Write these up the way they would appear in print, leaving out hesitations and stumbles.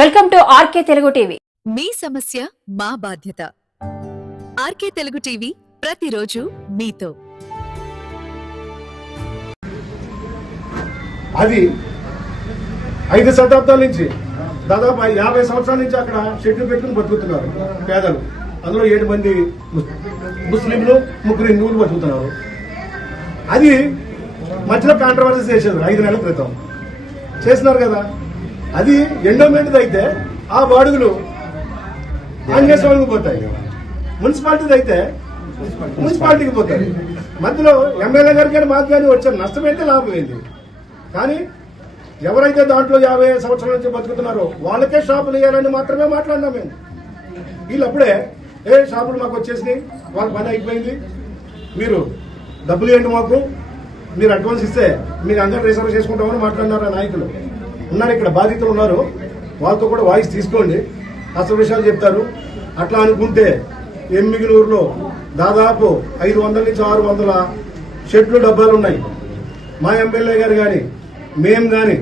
Welcome to RK Telugu TV. మీ సమస్య మా బాధ్యత. ఆర్కే తెలుగు టీవీ ప్రతిరోజు మీతో. అది 5 శతాబ్దాల నుంచి దాదాపు 50 సంవత్సరాల నుంచి అక్కడ షెడ్యూల్ పెట్టుకుని బతుకుతున్నారు పేదలు. అందులో 7 మంది ముస్లింలు, 3 హిందువులు బతుకుతున్నారు. అది మధ్యలో కాంట్రవర్సీ చేశారు 5 నెలల క్రితం చేసినారు కదా. అది ఎండోమెంట్ అయితే ఆ బాడుగులు ఆంజనేయ స్వామికి పోతాయి, మున్సిపాలిటీది అయితే మున్సిపాలిటీకి పోతాయి. మధ్యలో ఎమ్మెల్యే గారికి మాకు కానీ వచ్చారు, నష్టమైతే లాభం ఏంటి? కానీ ఎవరైతే దాంట్లో 50 సంవత్సరాల నుంచి బతుకుతున్నారో వాళ్ళకే షాపులు వేయాలని మాత్రమే మాట్లాడినాం మేము. వీళ్ళు అప్పుడే షాపులు మాకు వచ్చేసినాయి, వాళ్ళ పని అయిపోయింది, మీరు డబ్బులు ఇవ్వండి, మాకు మీరు అడ్వాన్స్ ఇస్తే మీరు అందరూ రిజర్వ్ చేసుకుంటామని మాట్లాడినారు. ఆ నాయకులు ఉన్నారు, ఇక్కడ బాధితులు ఉన్నారు, వాళ్ళతో కూడా వాయిస్ తీసుకోండి, అసలు విషయాలు చెప్తారు. అట్లా అనుకుంటే ఎమ్మిగినూరులో దాదాపు 500 నుంచి 600 షెడ్లు డబ్బాలు ఉన్నాయి. మా ఎమ్మెల్యే గారు కానీ మేము కానీ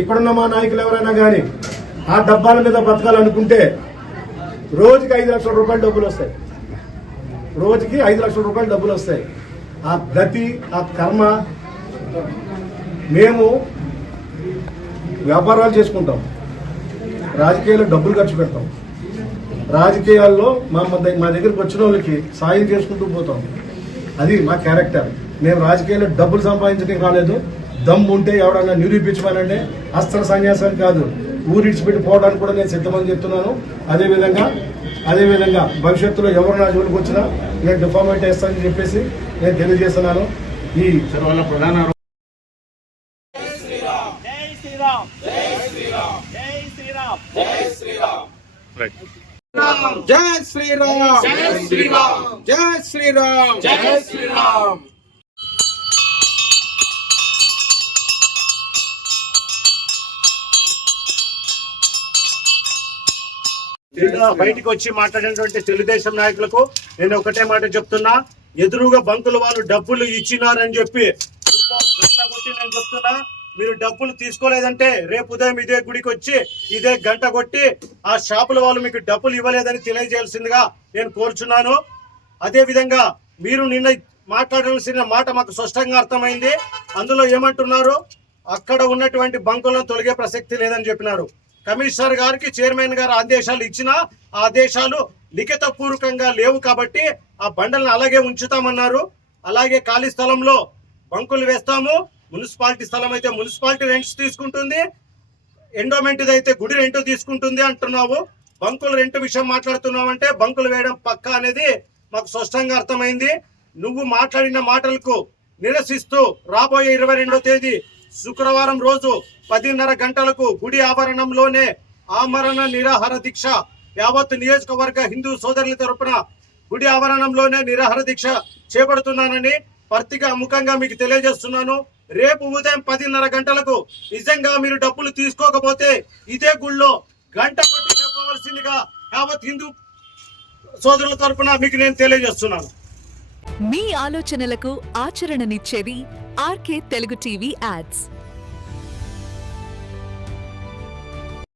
ఇక్కడున్న మా నాయకులు ఎవరైనా కానీ ఆ డబ్బాల మీద బతకాలనుకుంటే రోజుకి 5 లక్షల రూపాయలు డబ్బులు వస్తాయి. రోజుకి 5 లక్షల రూపాయలు డబ్బులు వస్తాయి. ఆ గతి, ఆ కర్మ. మేము వ్యాపారాలు చేసుకుంటాం, రాజకీయాల్లో డబ్బులు ఖర్చు పెడతాం, రాజకీయాల్లో మా దగ్గరికి వచ్చిన వాళ్ళకి సాయం చేసుకుంటూ పోతాం. అది మా క్యారెక్టర్. మేము రాజకీయాల్లో డబ్బులు సంపాదించడానికి రాలేదు. దమ్ము ఉంటే ఎవడన్నా నిరూపించమనంటే అస్త్ర సన్యాసాన్ని కాదు, ఊరిడిచిపెట్టి పోవడానికి కూడా నేను సిద్ధమని చెప్తున్నాను. అదేవిధంగా భవిష్యత్తులో ఎవరు నా జోలికి వచ్చినా నేను డిఫార్మేట్ చేస్తానని చెప్పేసి నేను తెలియజేస్తున్నాను. ఈ ప్రధాన జై శ్రీరామ్, జై శ్రీరామ్, జై శ్రీరామ్, జై శ్రీరామ్. బయటికి వచ్చి మాట్లాడినటువంటి తెలుగుదేశం నాయకులకు నేను ఒకటే మాట చెప్తున్నా, ఎదురుగా బంకుల వాళ్ళు డబ్బులు ఇచ్చినారని చెప్పి గంట కొట్టి నేను చెప్తున్నా, మీరు డబ్బులు తీసుకోలేదంటే రేపు ఉదయం ఇదే గుడికి వచ్చి ఇదే గంట కొట్టి ఆ షాపుల వాళ్ళు మీకు డబ్బులు ఇవ్వలేదని తెలియజేయాల్సిందిగా నేను కోరుచున్నాను. అదే విధంగా మీరు నిన్న మాట్లాడాల్సిన మాట మాకు స్పష్టంగా అర్థమైంది. అందులో ఏమంటున్నారు, అక్కడ ఉన్నటువంటి బంకులను తొలగే ప్రసక్తి లేదని చెప్పినారు. కమిషనర్ గారికి చైర్మన్ గారు ఆదేశాలు ఇచ్చినా ఆ ఆదేశాలు లిఖిత పూర్వకంగా లేవు కాబట్టి ఆ బండలను అలాగే ఉంచుతామన్నారు. అలాగే ఖాళీ స్థలంలో బంకులు వేస్తాము, మున్సిపాలిటీ స్థలం అయితే మున్సిపాలిటీ రెంట్స్ తీసుకుంటుంది, ఎండోమెంట్ అయితే గుడి రెంట్ తీసుకుంటుంది అంటున్నావు. బంకులు రెంట్ విషయం మాట్లాడుతున్నావంటే బంకులు వేయడం పక్కా అనేది మాకు స్పష్టంగా అర్థమైంది. నువ్వు మాట్లాడిన మాటలకు నిరసిస్తూ రాబోయే 22వ తేదీ శుక్రవారం రోజు 10:30 గంటలకు గుడి ఆవరణంలోనే ఆమరణ నిరాహార దీక్ష యావత్ నియోజకవర్గ హిందూ సోదరుల తరపున గుడి ఆవరణంలోనే నిరాహార దీక్ష చేపడుతున్నానని పర్తిగా ముఖంగా మీకు తెలియజేస్తున్నాను. రేపు ఉదయం 10:30 గంటలకు నిజంగా మీరు డబ్బులు తీసుకోకపోతే ఇదే గుళ్ళో గంట కొట్టి చెప్పవలసిందిగా యావత్ హిందూ సోదరుల తరపున మీకు నేను తెలియజేస్తున్నాను. మీ ఆలోచనలకు ఆచరణనిచ్చేది ఆర్కే తెలుగు టీవీ యాడ్స్.